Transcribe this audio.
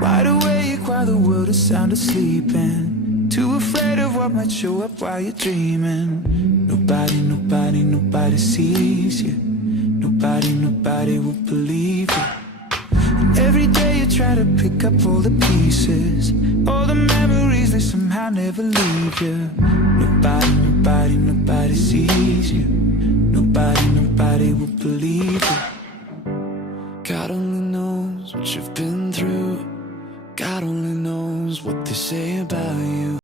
Wide awake while the world is sound asleep, and too afraid of what might show up while you're dreaming. Nobody sees you. Nobody will believe you. And every day you try to pick up all the pieces, all the memories, they somehow never leave you. Nobody sees you. Nobody will believe you. God only knows what you've been through. God only knows what they say about you.